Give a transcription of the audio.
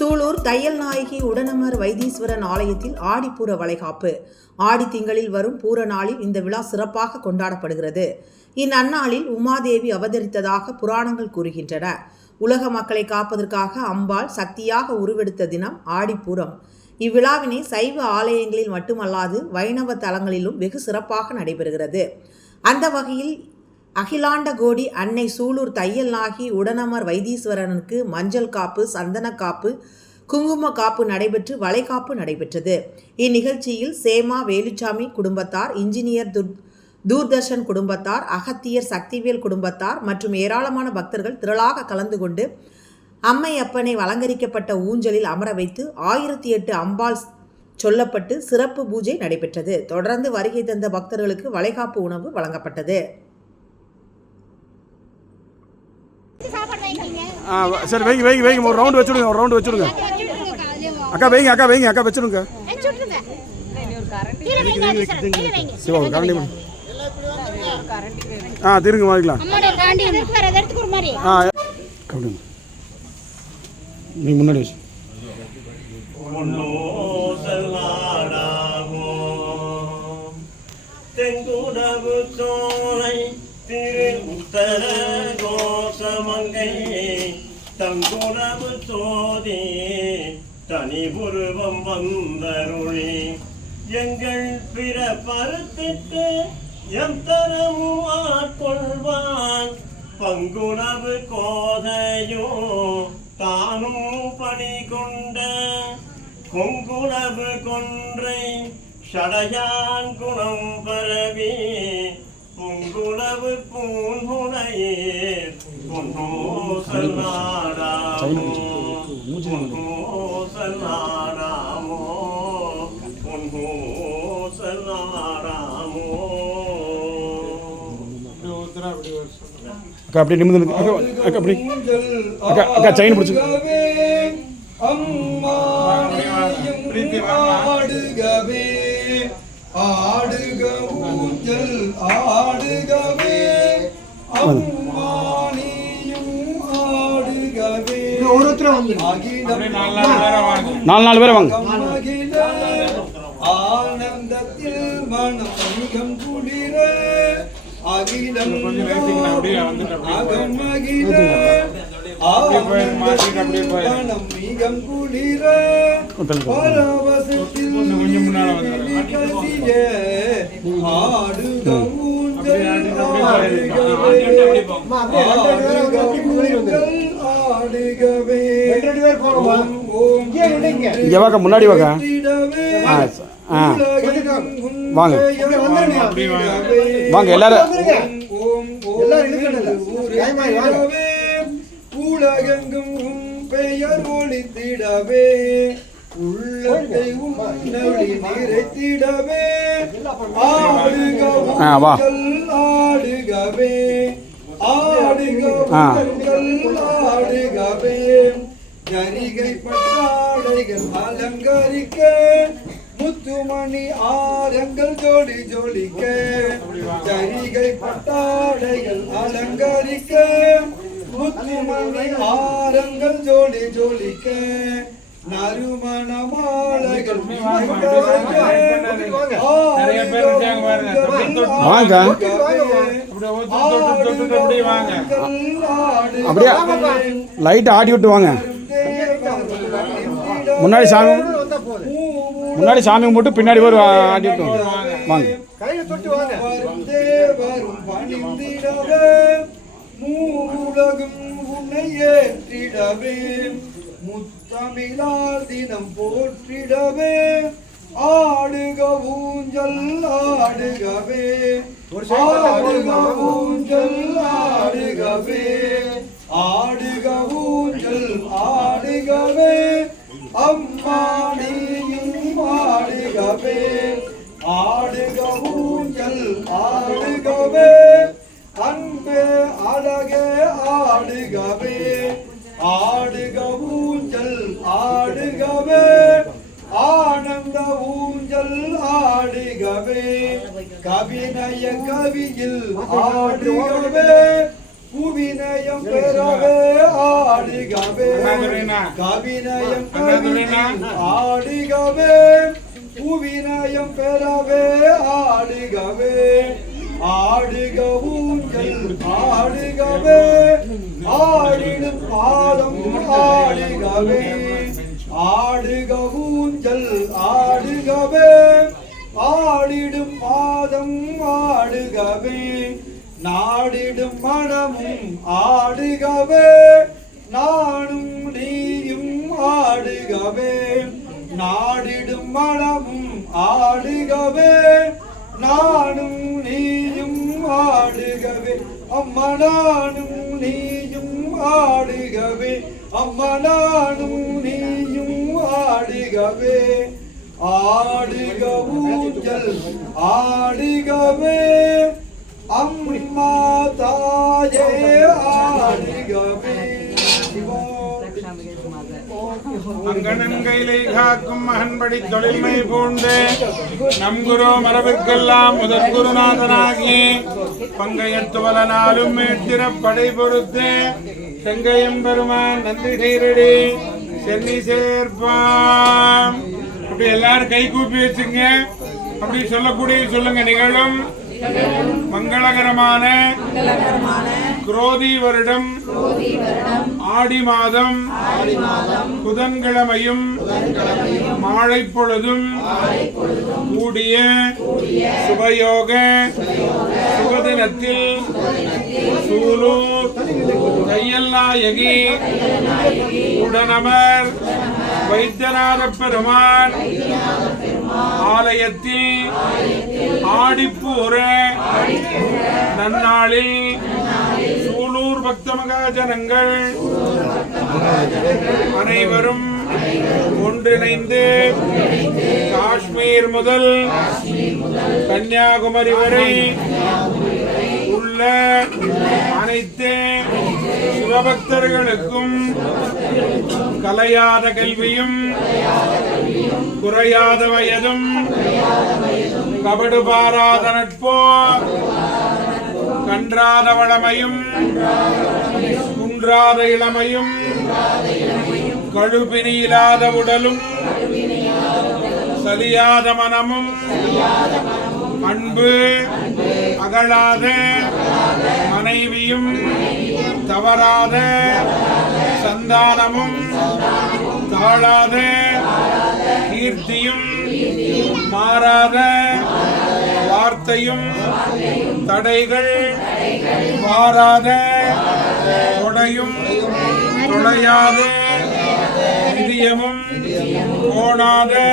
சூலூர் தையல் நாயகி உடனமர் வைத்தீஸ்வரன் ஆலயத்தில் ஆடிப்பூர வளைகாப்பு. ஆடி திங்களில் வரும் பூர நாளில் இந்த விழா சிறப்பாக கொண்டாடப்படுகிறது. இந்நன்னாளில் உமாதேவி அவதரித்ததாக புராணங்கள் கூறுகின்றன. உலக மக்களை காப்பதற்காக அம்பாள் சக்தியாக உருவெடுத்த தினம் ஆடிப்பூரம். இவ்விழாவினை சைவ ஆலயங்களில் மட்டுமல்லாது வைணவ தலங்களிலும் வெகு சிறப்பாக நடைபெறுகிறது. அந்த வகையில் அகிலாண்ட கோடி அன்னை சூலூர் தையல் நாகி உடனமர் வைத்தீஸ்வரனுக்கு மஞ்சள் காப்பு சந்தன காப்பு குங்கும காப்பு நடைபெற்று வளைகாப்பு நடைபெற்றது. இந்நிகழ்ச்சியில் சேமா வேலுச்சாமி குடும்பத்தார் இன்ஜினியர் துர் தூர்தர்ஷன் குடும்பத்தார் அகத்தியர் சக்திவேல் குடும்பத்தார் மற்றும் ஏராளமான பக்தர்கள் திரளாக கலந்து கொண்டு அம்மை அப்பனை அலங்கரிக்கப்பட்ட ஊஞ்சலில் அமர வைத்து ஆயிரத்தி எட்டு அம்பாள் சொல்லப்பட்டு சிறப்பு பூஜை நடைபெற்றது. தொடர்ந்து வருகை தந்த பக்தர்களுக்கு வளைகாப்பு உணவு வழங்கப்பட்டது. ஆ சரி வைங்க வைங்க வைங்க. ஒரு ரவுண்டு வச்சுடுங்க ஒரு ரவுண்டு வச்சுடுங்க. அக்கா வைங்க அக்கா வைங்க அக்கா வச்சுடுங்க. சிவா ஒரு கரண்டி ஆ திருங்க வாங்கிக்கலாம். ஆ கவிடுங்க நீ முன்னாடி வச்சு. தெங்குடவு சோலை திரு உத்தர கோசமங்கை தங்குணவு சோதி தனி உருவம் வந்தருளி. எங்கள் பிற பருத்திட்டு எம் தரமும் ஆட்கொள்வான் பங்குணவு கோதையோ தானும் பணி கொண்ட கொங்குணவு கொன்றை ஷடையான் குணம் பரவி பொங்குளவு பூன்முனையே அக்கா அப்படியே நிமிந்து அக்கா அக்கா அப்படி அக்கா அக்கா செயின் பிடிச்சி ஆடுகவே ஆடுக ஊஞ்சல் ஆடுகவே ஆடுகவே அகிலம் நாலு நாலு பேரை வாங்க. ஆனந்தத்தில் மனம் அதிகம் குளிர அகிலம் அகமகிழ ஆனந்தத்தில் மனம் மிகம் குளிர பரவசத்தில் விழி கசிய ஆடுக ஊஞ்சல் ஆடுகவே ஆடுக இங்கே வாக்கா முன்னாடி வாக்கா ஆ ஆ. வாங்க. வாங்க. எல்லாரும். உலகெங்கும் உம் பெயர் ஒளித்திடவே. உள்ளத்தை உன்னொளி நிறைத்திடவே. ஆடுகவே ஆடுகவே. அலங்கரிக்க முத்துமணி ஆரங்கள் ஜோடி ஜோலிக்க ஜரிகை பட்டாடைகள் அலங்கரிக்க முத்துமணி ஆரங்கள் ஜோடி ஜோலிக்க நறுமண மாலைகள் வாங்க. அப்படியே லைட் ஆடி விட்டு வாங்க முன்னாடி சாமி முன்னாடி சாமி கும்பிட்டு பின்னாடி ஒரு ஆடி விட்டு வாங்க வாங்க மூலகம் உன்னை ஏற்றிடவே முத்தமிழால் தினம் போற்றிடவே. ஆடுக ஊஞ்சல் ஆடுகவே. ஆடுக ஊஞ்சல் ஆடுகவே. ஆடுக ஊஞ்சல் ஆடுகவே. அம்மா நீயும் ஆடுகவே. ஆடுக ஊஞ்சல் ஆடுகவே. அன்பே அழகே ஆடுகவே. கவிநய கவியில் ஆடுகவே புவிநயம் பெறவே ஆடுகவே. கவினயம் அண்ணாதுரைண்ணா. ஆடுகவே புவினயம் பெறவே ஆடுகவே. ஆடுக ஊஞ்சல் ஆடுகவே. ஆடிடும் பாதம் ஆடுகவே. நாடிடும் மனமும் ஆடுகவே நானும் நீயும் ஆடுகவே. நாடிடும் மனமும் ஆடுகவே நானும் நீயும் ஆடுகவே. அம்மா நானும் நீயும் ஆடுகவே. அம்மா நானும் நீயும் ஆடுகவே. ஆடுக ஊஞ்சல் ஆடுகவே. அம்மா தாயே ஆடுகவே சிவா காக்கும் மகன்படி தொழில்மை பூண்டு. நம் குரு மரபுக்கெல்லாம் முதற் குருநாதனாகி பங்கையத்துவலனாலும் மேட்டிர படை பொறுத்து செங்கையம் பெருமான் நன்றி செய்ரடி சென்னி சேர்ப்பாம் அப்படி எல்லாரும் கை கூப்பி வச்சுங்க. அப்படி சொல்லக்கூடிய சொல்லுங்க நிகழும். மங்களகரமான குரோதி வருடம் ஆடி மாதம் புதன்கிழமையும் மாலை பொழுதும் கூடிய சுபயோக சுபதினத்தில் சூலூர் தையல்லாயகி உடனமர் வைத்தியநாத பெருமான் ஆலயத்தில் ஆடிப்பூர நன்னாளில் சூலூர் பக்த மகாஜனங்கள் அனைவரும் ஒன்றிணைந்து காஷ்மீர் முதல் கன்னியாகுமரி வரை உள்ள அனைத்து சிவபக்தர்களுக்கும் கலையாத கல்வியும் குறையாத வயதும் கபடுபாராத நட்போ கன்றாத வளமையும் குன்றாத இளமையும் கழுபினி இல்லாத உடலும் சரியாத மனமும் அன்பு அகழாத மனைவியும் தவறாத சந்தானமும் தாழாத கீர்த்தியும் மாறாத வார்த்தையும் தடைகள் மாறாத தொடையும் தொடையாத நிதியமும் கோணாத